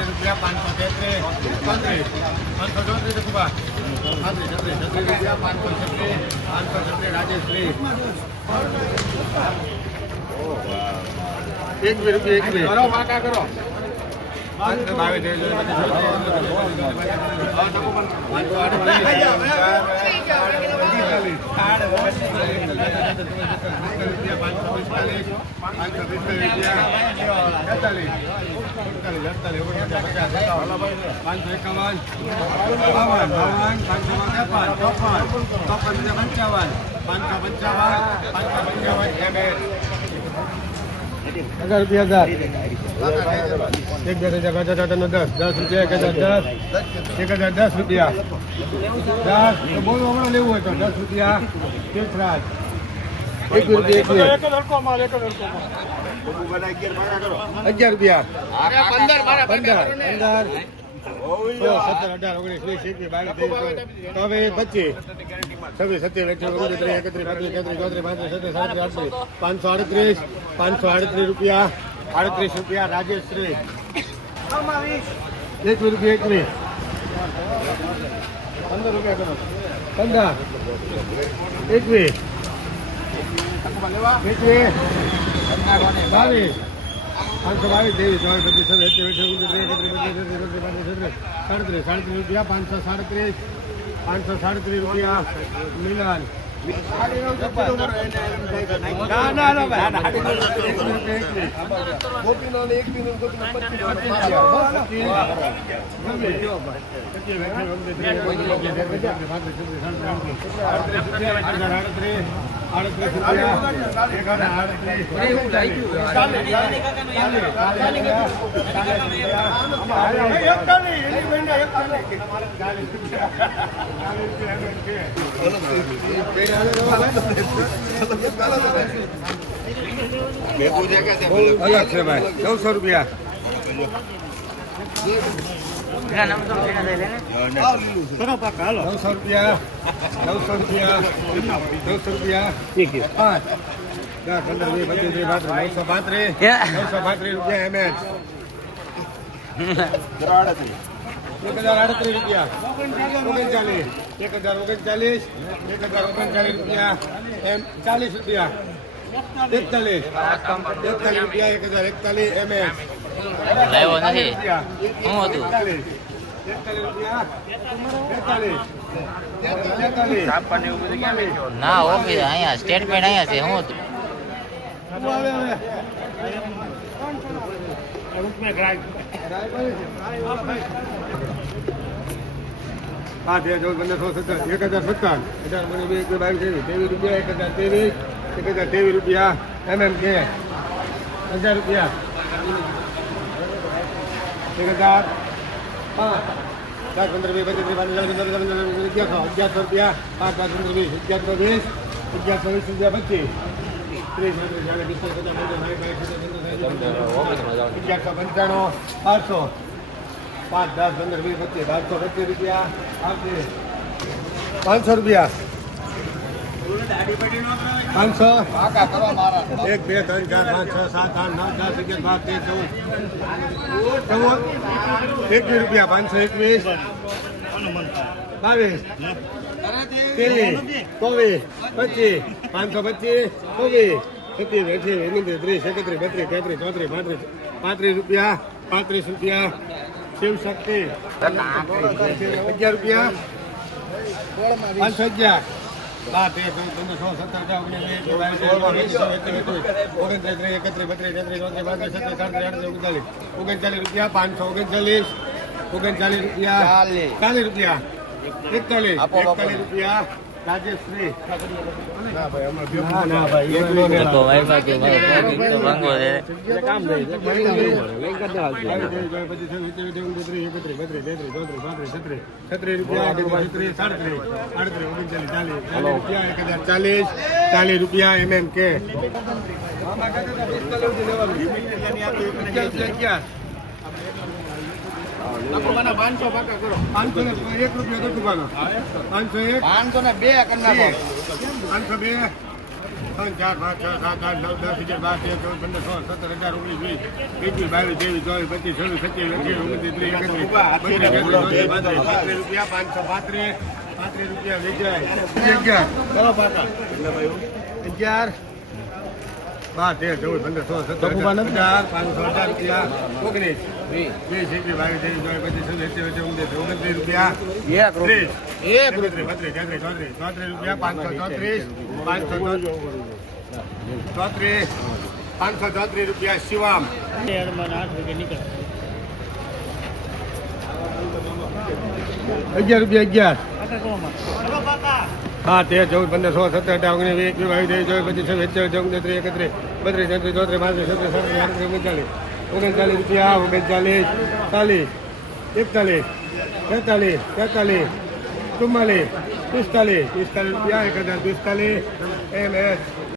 રૂપિયા પાંચસો તેત્રીસ પાંચસો ચોત્રીસ રૂપિયા પાંત્રીસ રૂપિયા પાંચસો છત્રીસ પાંચસો છત્રીસ રાજેશ્રી એક બે રૂપિયા એક બે કરો માકા કરો. પાંચસો પાંચસો પાંચસો એકાવન બાવન બાવન પાંચસો ચોપન ચોપન પંચાવન પાંચસો પંચાવન એમ પંચાવન હજાર રૂપિયા હજાર એક દસ હજાર ગજા ત્રણ દસ દસ રૂપિયા. એક હજાર દસ એક હજાર દસ રૂપિયા. દસ બહુ બોલો હમણાં લેવું હોય તો દસ રૂપિયા કેસરાજ એક રૂપિયા એક અગિયાર રૂપિયા પંદર પંદર પંદર. સત્તર, અઢાર, ઓગણીસ, વીસ હવે પચીસ. છવ્વીસ સત્યાવીસ અઠ્યાવીસ ઓગણત્રીસ એકત્રીસ બત્રીસ તેત્રીસ ચોત્રીસ, પાંત્રીસ, છત્રીસ, સાડત્રીસ, આડત્રીસ, પાંચસો આડત્રીસ પાંચસો આડત્રીસ રૂપિયા આડત્રીસ રૂપિયા રાજેશ્રી એકવીસ રૂપિયા, એકવીસ. પંદર રૂપિયા કરો. પંદર. એકવીસ. એકવીસ. બાવીસ. પાંચસો બાવીસ ત્રેવીસ ચોવીસ પચીસ છવ્વીસ એકત્રીસ સાડત્રીસ સાડત્રીસ રૂપિયા પાંચસો સાડત્રીસ પાંચસો સાડત્રીસ રૂપિયા મિલન ના ના ના અલગ છે ભાઈ. ચૌદસો રૂપિયા. નવસો રૂપિયા નવસો રૂપિયા નવસો રૂપિયા. પાંચ. દસ પંદર વીસ પચીસ ત્રીસ પાંત્રીસ નવસો પાંત્રીસ. નવસો પાંત્રીસ રૂપિયા એમ એચ. એક હજાર આડત્રીસ રૂપિયા. ઓગણચાલીસ. એક હજાર ઓગણચાલીસ. એક હજાર ઓગણચાલીસ રૂપિયા. એમ ચાલીસ રૂપિયા. એકતાલીસ એકતાલીસ રૂપિયા એક હજાર એકતાલીસ એમ એચ. લાવ્યો નથી. શું હતું? ના ઓફિસ અહીંયા સ્ટેટમેન્ટ અહીંયા છે. શું હતું? એક હજાર હજાર મને બે, એક બાવીસ ત્રેવીસ રૂપિયા, એક હજાર ત્રેવીસ, એક હજાર ત્રેવીસ રૂપિયા, એમ એમ કે. હજાર રૂપિયા. એક હજાર પાંચ ચાર પંદર વીસ પચીસ ચાલીસ પંદર પંદર અગિયારસો અગિયારસો રૂપિયા પાંચ પાંચ પંદર વીસ અગિયારસો વીસ અગિયારસો વીસ રૂપિયા પચીસ અગિયારસો પંચાણું બારસો પાંચ દસ પંદર વીસ પચીસ બારસો પચીસ રૂપિયા પાંચસો રૂપિયા પાંચસો એક બે ત્રણ ચાર પાંચ છ સાત આઠ નવ દસ અગિયાર બાર તેર ચૌદ. ચૌદ. એકવીસ રૂપિયા પાંચસો એકવીસ. બાવીસ. ત્રેવીસ. ચોવીસ. પચીસ. પાંચસો પચીસ. ચોવીસ. સત્યાવીસ અઠ્યાવીસ ઓગણત્રીસ ત્રીસ એકત્રીસ બત્રીસ તેત્રીસ ચોત્રીસ પાંત્રીસ. પાંત્રીસ રૂપિયા પાંત્રીસ રૂપિયા. શિવ શક્તિ. અગિયાર રૂપિયા. પાંચસો અગિયાર. ઓગણચાલીસ રૂપિયા પાંચસો ઓગણચાલીસ ઓગણચાલીસ રૂપિયા ચાલીસ રૂપિયા એકતાલીસ એકતાલીસ રૂપિયા થઈ ચાલીસ. રૂપિયા એમ એમ કે પાંચસો ને બે પાંચસો બે. ત્રણ ચાર પાંચ છ સાત આઠ નવ દસ અગિયાર બાર તેર ચૌદ પંદર સોળ સત્તર અઢાર ઓગણીસ વીસ એકવીસ બાવીસ ત્રેવીસ ચોવીસ પચીસ છવ્વીસ સત્યાવીસ અઠ્યાવીસ ઓગણત્રીસ ત્રીસ એકત્રીસ પાંત્રીસ રૂપિયા પાંચસો પાંત્રીસ. પાંત્રીસ રૂપિયા વેચાય. અગિયાર. ચલો પાકા. અગિયાર. બાર તેર ચૌદ પંદર સોળ સત્તર અઢાર પાંચસો અઢાર રૂપિયા ઓગણીસ. વીસ. એકવીસ બાવીસ ત્રેવીસ ચોવીસ પચીસ છવ્વીસ સત્યાવીસ ઓગણત્રીસ ઓગણત્રીસ રૂપિયા. ત્રીસ. એકત્રીસ બત્રીસ તેત્રીસ ચોત્રીસ ચોત્રીસ રૂપિયા પાંચસો ચોત્રીસ પાંચસો ચોત્રીસ પાંચસો ચોત્રીસ રૂપિયા શિવામ. અગિયાર રૂપિયા અગિયાર. હા, તેર, ચૌદ, પંદર, સોળ, સત્તર, અઢાર, ઓગણીસ, વીસ, એકવીસ, બાવીસ, ત્રેવીસ, ચોવીસ, પચીસ, છવ્વીસ સત્યાવીસ ઓગણત્રીસ એકત્રીસ, બત્રીસ તેત્રીસ ચોત્રીસ, પાંત્રીસ, છત્રીસ, સાડત્રીસ, આડત્રીસ, ઓગણચાલીસ ઓગણચાલીસ રૂપિયા, ઓગણચાલીસ, ચાલીસ, એકતાલીસ તેતાલીસ તેતાલીસ ચુમ્માલીસ, પિસ્તાલીસ પિસ્તાલીસ રૂપિયા, એક હજાર પિસ્તાલીસ, એમ, એસ.